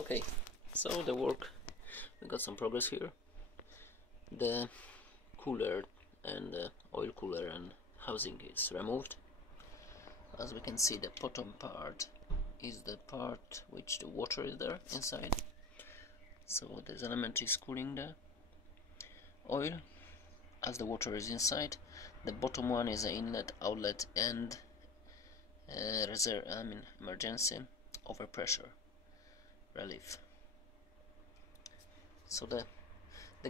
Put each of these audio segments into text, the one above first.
Okay, so the work, we got some progress here. The cooler and the oil cooler and housing is removed. As we can see, the bottom part is the part which the water is there inside. So this element is cooling the oil as the water is inside. The bottom one is an inlet, outlet, and emergency overpressure relief. So the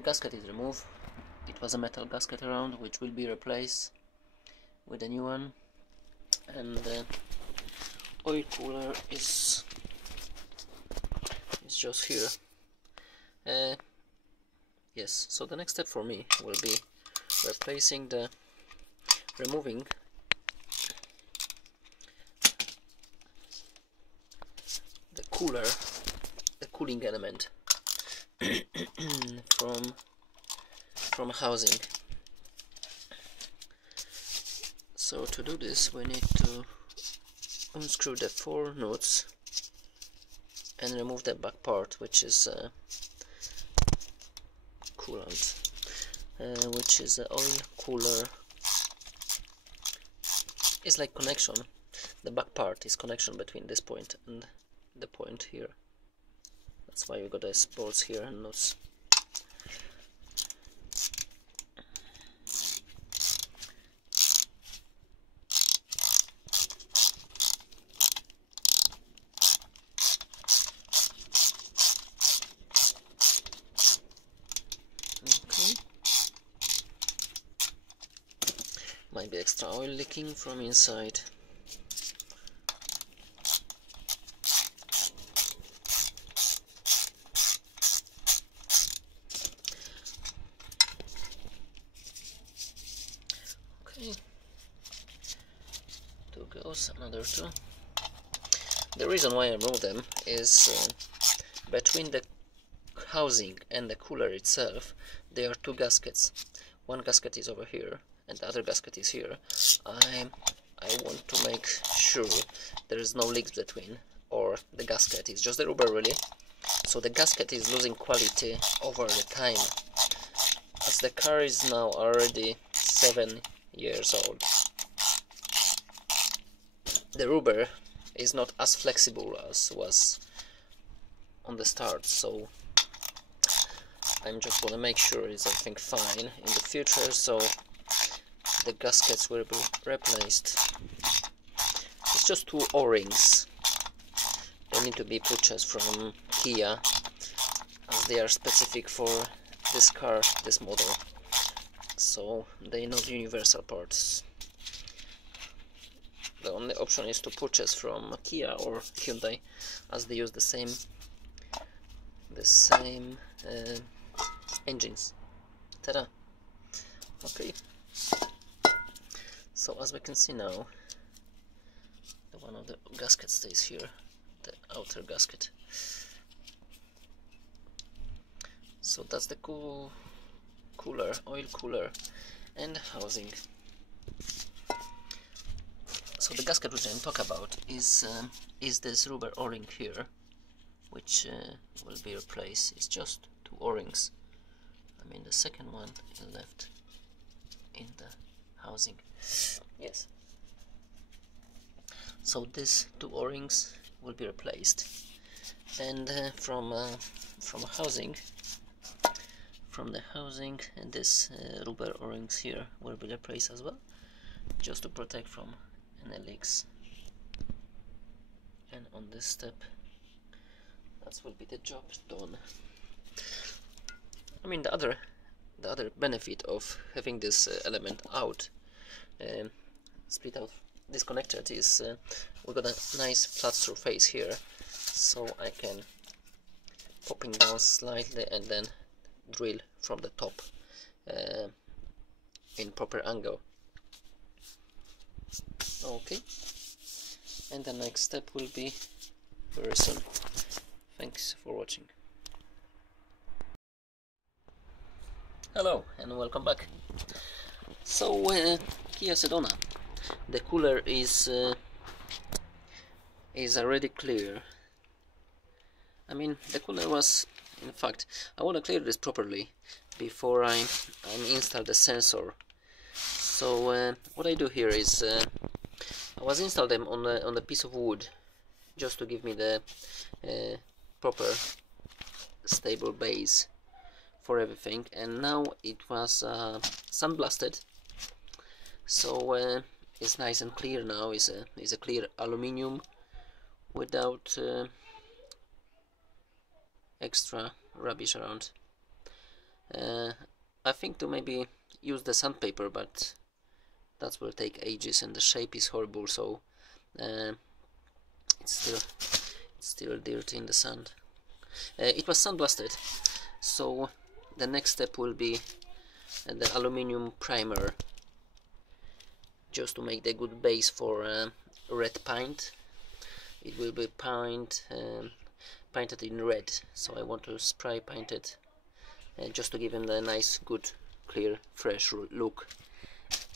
gasket is removed. It was a metal gasket around, which will be replaced with a new one, and the oil cooler is just here. Yes, so the next step for me will be removing the cooling element from housing. So to do this, we need to unscrew the 4 nuts and remove the back part, which is coolant, which is the oil cooler. It's like connection. The back part is connection between this point and the point here. That's why we got the bolts here and nuts. Okay. Might be extra oil leaking from inside. Okay, 2 goes, another 2. The reason why I remove them is between the housing and the cooler itself there are 2 gaskets. One gasket is over here and the other gasket is here. I want to make sure there is no leaks between, or the gasket is just the rubber really. So the gasket is losing quality over the time, as the car is now already 7 years old. The rubber is not as flexible as was on the start, so I'm just want to make sure is everything fine in the future, so the gaskets will be replaced. It's just 2 O-rings. They need to be purchased from Kia, as they are specific for this car, this model. So they are not universal parts. The only option is to purchase from Kia or Hyundai, as they use the same engines. Ta-da! Okay. So as we can see now, one of the gaskets stays here, the outer gasket. So that's the cooler, oil cooler, and housing. So the gasket which I'm talking about is this rubber O-ring here, which will be replaced. It's just 2 O-rings. I mean the second one is left in the housing. Yes. So these 2 O-rings will be replaced, and from housing, from the housing, and this rubber O-rings here will be replaced as well, just to protect from any leaks. And on this step, that will be the job done. I mean the other benefit of having this element out, split out, disconnected, is we got a nice flat surface here, so I can popping down slightly and then drill from the top in proper angle. Okay, and the next step will be very soon. Thanks for watching. Hello and welcome back. So Kia Sedona, the cooler is already clear, I mean, the cooler was, in fact, I want to clear this properly before I install the sensor. So what I do here is I was install them on a piece of wood, just to give me the proper stable base for everything, and now it was sandblasted, so it's nice and clear now. It's a clear aluminium without extra rubbish around. I think to maybe use the sandpaper, but that will take ages and the shape is horrible, so it's still dirty in the sand. It was sandblasted, so the next step will be the aluminium primer, just to make the good base for red paint. It will be painted in red, so I want to spray paint it just to give him the nice, good, clear, fresh look.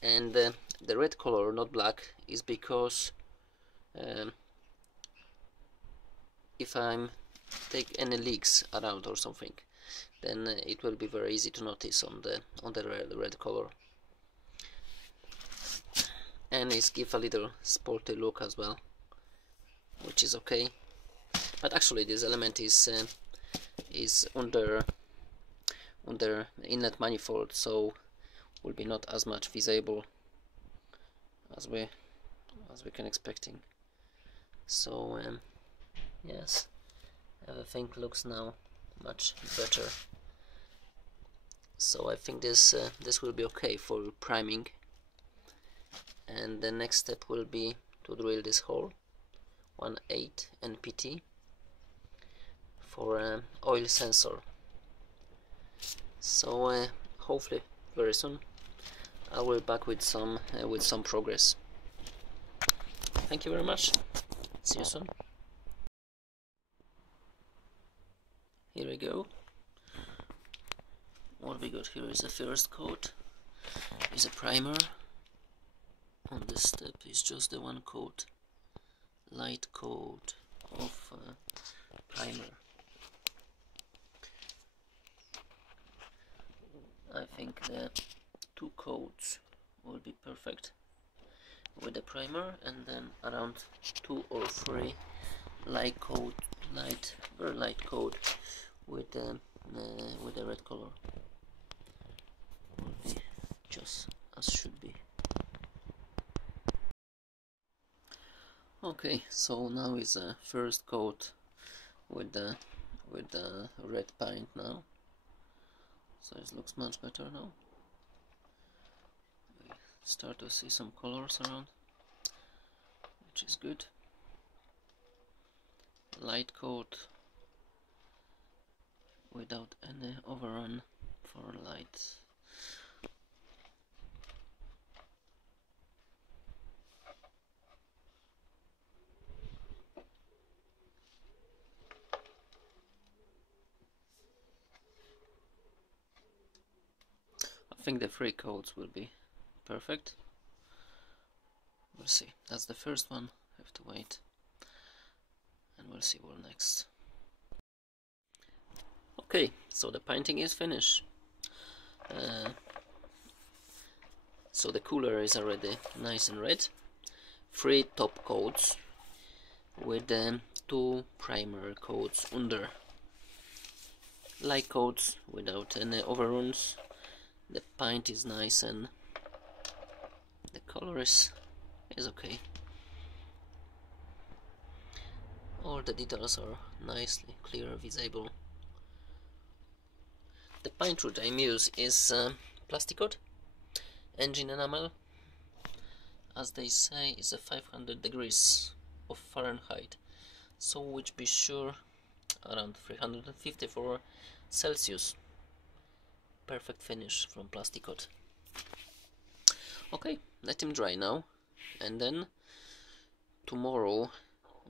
And the red color, not black, is because if I'm take any leaks around or something, then it will be very easy to notice on the red color, and it gives a little sporty look as well, which is okay. But actually this element is under inlet manifold, so will be not as much visible as we can expecting. So yes, everything looks now much better. So I think this will be okay for priming, and the next step will be to drill this hole 1/8 NPT for oil sensor. So hopefully very soon I will be back with some progress. Thank you very much. See you soon. Here we go. What we got here is the first coat, is a primer. On this step is just the one coat, light coat of primer. I think the 2 coats will be perfect with the primer, and then around 2 or 3 light coat, very light coat with the red color. Will be just as should be. Okay, so now is the first coat with the red paint now. So it looks much better now. We start to see some colors around, which is good. Light coat without any overrun for light. I think the 3 coats will be perfect. We'll see. That's the first one. Have to wait, and we'll see what next. Okay, so the painting is finished. So the cooler is already nice and red. 3 top coats with 2 primer coats under. Light coats without any overruns. The paint is nice and the color is okay. All the details are nicely clear, visible. The paint route I'm using is plasticot engine enamel. As they say, is a 500 degrees of Fahrenheit, so which be sure around 350 for Celsius. Perfect finish from plasticot. Okay, let him dry now, and then tomorrow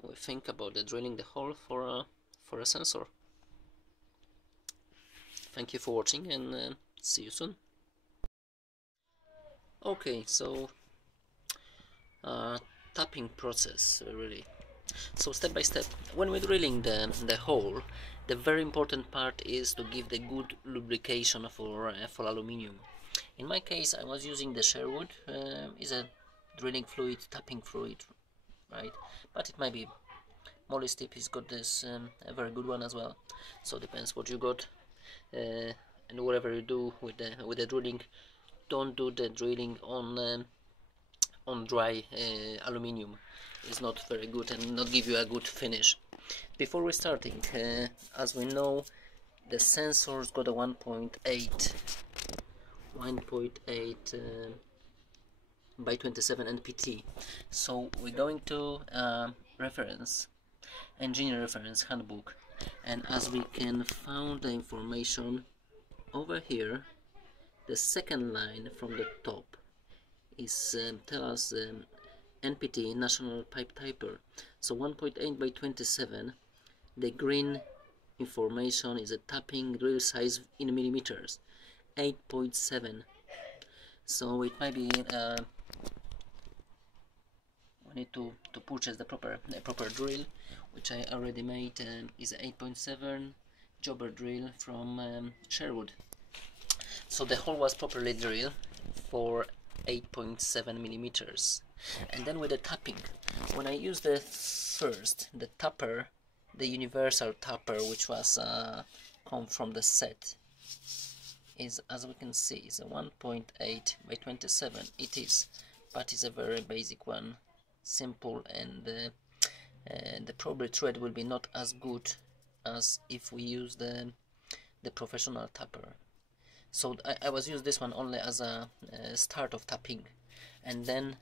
we think about the drilling the hole for a sensor. Thank you for watching, and see you soon. Okay, so tapping process really. So step by step, when we're drilling the hole, the very important part is to give the good lubrication for aluminium. In my case, I was using the Sherwood. Is a drilling fluid, tapping fluid, right? But it might be Molly's tip. He's got this a very good one as well. So depends what you got, and whatever you do with the drilling, don't do the drilling on dry aluminium. It's not very good and not give you a good finish. Before we starting, as we know, the sensor's got a 1.8 by 27 NPT. So we're going to reference, engineer reference handbook, and as we can find the information over here, the second line from the top is tell us NPT, National Pipe Typer. So 1.8 by 27, the green information is a tapping drill size in millimeters, 8.7. So it might be we need to purchase the proper drill, which I already made. Is 8.7 jobber drill from Sherwood. So the hole was properly drilled for 8.7 millimeters. And then with the tapping, when I used the tapper, the universal tapper, which was come from the set, is, as we can see, is a 1.8 by 27. It is, but it's a very basic one, simple, and the probably thread will be not as good as if we use the professional tapper. So I was use this one only as a start of tapping, and then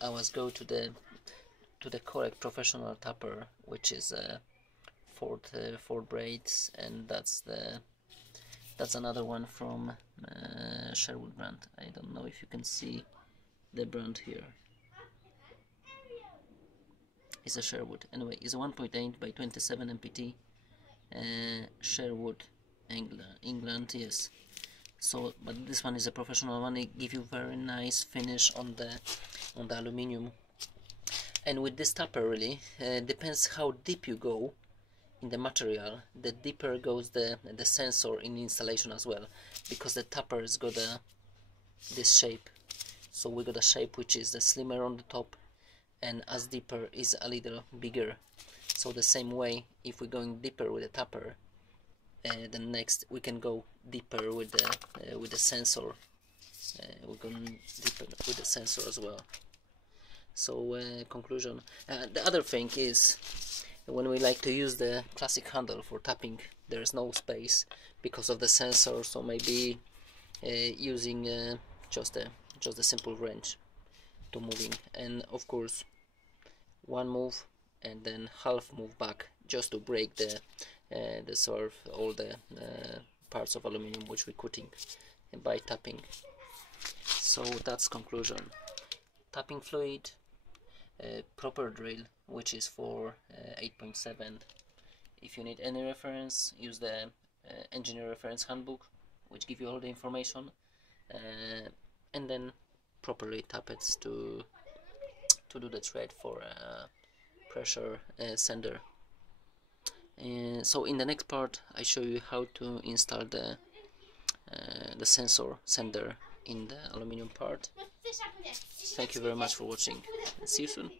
I was go to the correct professional tapper, which is four braids, and that's another one from Sherwood brand. I don't know if you can see the brand here. It's a Sherwood. Anyway, it's a 1.8 by 27 MPT. Sherwood, England, yes. So, but this one is a professional one. It gives you very nice finish on the aluminium. And with this tapper, really depends how deep you go in the material. The deeper goes the sensor in installation as well, because the tapper has got this shape. So we got a shape which is the slimmer on the top, and as deeper is a little bigger. So the same way, if we're going deeper with the tapper, then next we can go deeper with the sensor. We're going deeper with the sensor as well. So conclusion. The other thing is, when we like to use the classic handle for tapping, there is no space because of the sensor. So maybe using just a simple wrench to moving, and of course one move and then half move back, just to break the all the parts of aluminum which we're cutting by tapping. So that's conclusion. Tapping fluid, proper drill, which is for 8.7. If you need any reference, use the engineer reference handbook, which give you all the information, and then properly tap it to do the thread for pressure sender. So in the next part I show you how to install the sensor sender in the aluminum part. Thank you very much for watching, and see you soon.